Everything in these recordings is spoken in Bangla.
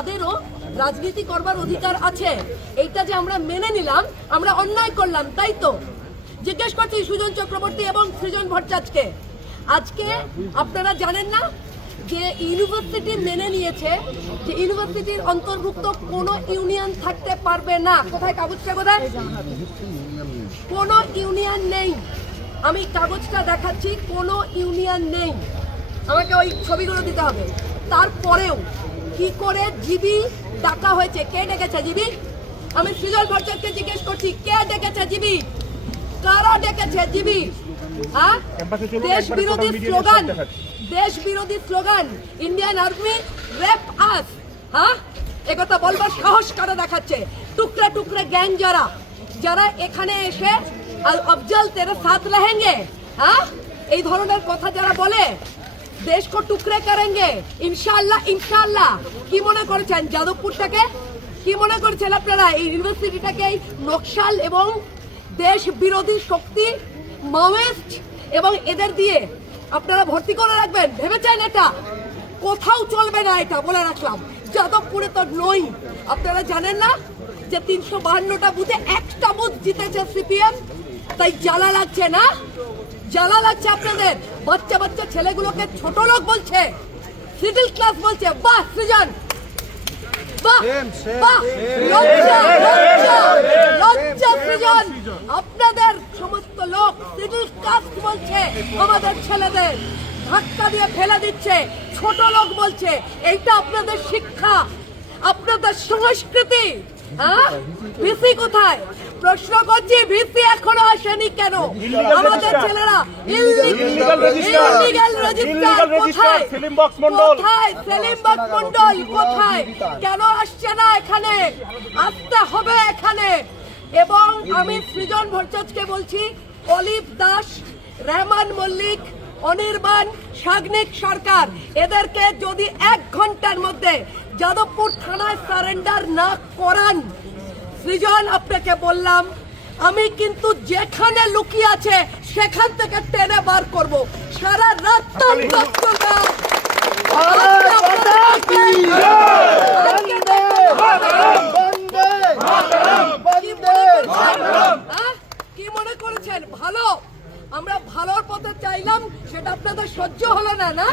তাদেরও রাজনীতি করবার অধিকার আছে। এইটা যে আমরা মেনে নিলাম, আমরা অন্যায় করলাম, তাই তো? জিজ্ঞেস করছি সুজন চক্রবর্তী এবং সৃজন ভট্টাচার্যকে, আজকে আপনারা জানেন না যে ইউনিভার্সিটি মেনে নিয়েছে যে ইউনিভার্সিটির অন্তর্ভুক্ত কোনো ইউনিয়ন থাকতে পারবে না। কোথায় কাগজটা, কোথায়? কোনো ইউনিয়ন নেই। আমি কাগজটা দেখাচ্ছি, কোনো ইউনিয়ন নেই। আমাকে ওই ছবিগুলো দিতে হবে। তারপরেও কি করে জিবি ডাকা হয়েছে? কে ডেকেছে জিবি? আমি সৃজন ভট্টাচার্যকে জিজ্ঞেস করছি, কে ডেকেছে জিবি? কারা ডেকেছে জিবি? হ্যাঁ, দেশ বিরোধী স্লোগান, দেশ বিরোধী স্লোগান, ইন্ডিয়ান আর্মি রেপ আস। হ্যাঁ, একথা বলবার সাহস কারা দেখাচ্ছে? টুকরে টুকরে গ্যাং যারা যারা এখানে এসে अफजल तेरे साथ रहेंगे, हाँ, এই ধরনের কথা যারা বলে দেশ কো টুকরে করেंगे ইনশাআল্লাহ, ইনশাআল্লাহ। কি মনে করছেন যাদবপুরটাকে? কি মনে করছেন আপনারা এই ইউনিভার্সিটিটাকে নকশাল এবং দেশ বিরোধী শক্তি, মাওয়িস্ট এবং এদের দিয়ে আপনারা ভর্তি করে রাখবেন? ভেবেছেন এটা? কোথাও চলবে না, এটা বলে রাখলাম। যাদবপুরে তো নই। আপনারা জানেন না যে 352টা বুথে একটা বুথ জিতেছে সিপিএম? তাই জ্বালা লাগছে না? জ্বালা লাগছে আপনাদের? বাচ্চা বাচ্চা ছেলেগুলোকে ছোট লোক বলছে, মিডল ক্লাস বলছে। বাহ সৃজন, বাহ বাহ, লজ্জা লজ্জা লজ্জা সৃজন। আপনাদের সমস্ত লোক মিডল ক্লাস বলছে, আমাদের ছেলেদের ধাক্কা দিয়ে ফেলে দিচ্ছে, ছোট লোক বলছে। এইটা আপনাদের শিক্ষা, আপনাদের সংস্কৃতি। হ্যাঁ, ভিসি কোথায়? প্রশ্ন করছি, ভিসি এখনো আসেনি কেন? আমাদের ছেলেরা ইললিগাল রেজিস্টার কোথায়? কোথায় সেলিম বক্স মন্ডল কোথায়? কেন আসছে না এখানে? আসতে হবে এখানে। এবং আমি সৃজন ভট্টাচার্যকে বলছি, অলিভ দাস, রহমান মল্লিক, অনির্বাণ, সাগ্নিক সরকার, এদেরকে যদি 1 ঘন্টার মধ্যে যাদবপুর থানায় সারেন্ডার না করান, সৃজন আপনাকে বললাম আমি কিন্তু যেখানে লুকিয়ে আছে সেখান থেকে টেনে বার করব। সারা রাত কি মনে করেছেন ভালো? আমরা ভালোর পথে চাইলাম, সেটা আপনাদের সহ্য হলো না, না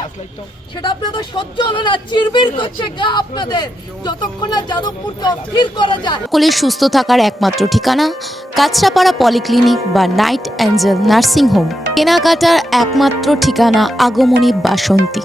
সেটা আপনাদের সহ্য হলো না। চিরবির করছে গা আপনাদের, যতক্ষণ না যাদবপুরকে অস্থির করা যায়। সকলের সুস্থ থাকার একমাত্র ঠিকানা কাঁচরাপাড়া পলিক্লিনিক বা নাইট অ্যাঞ্জেল নার্সিং হোম। কেনাকাটার একমাত্র ঠিকানা আগমনী বাসন্তী।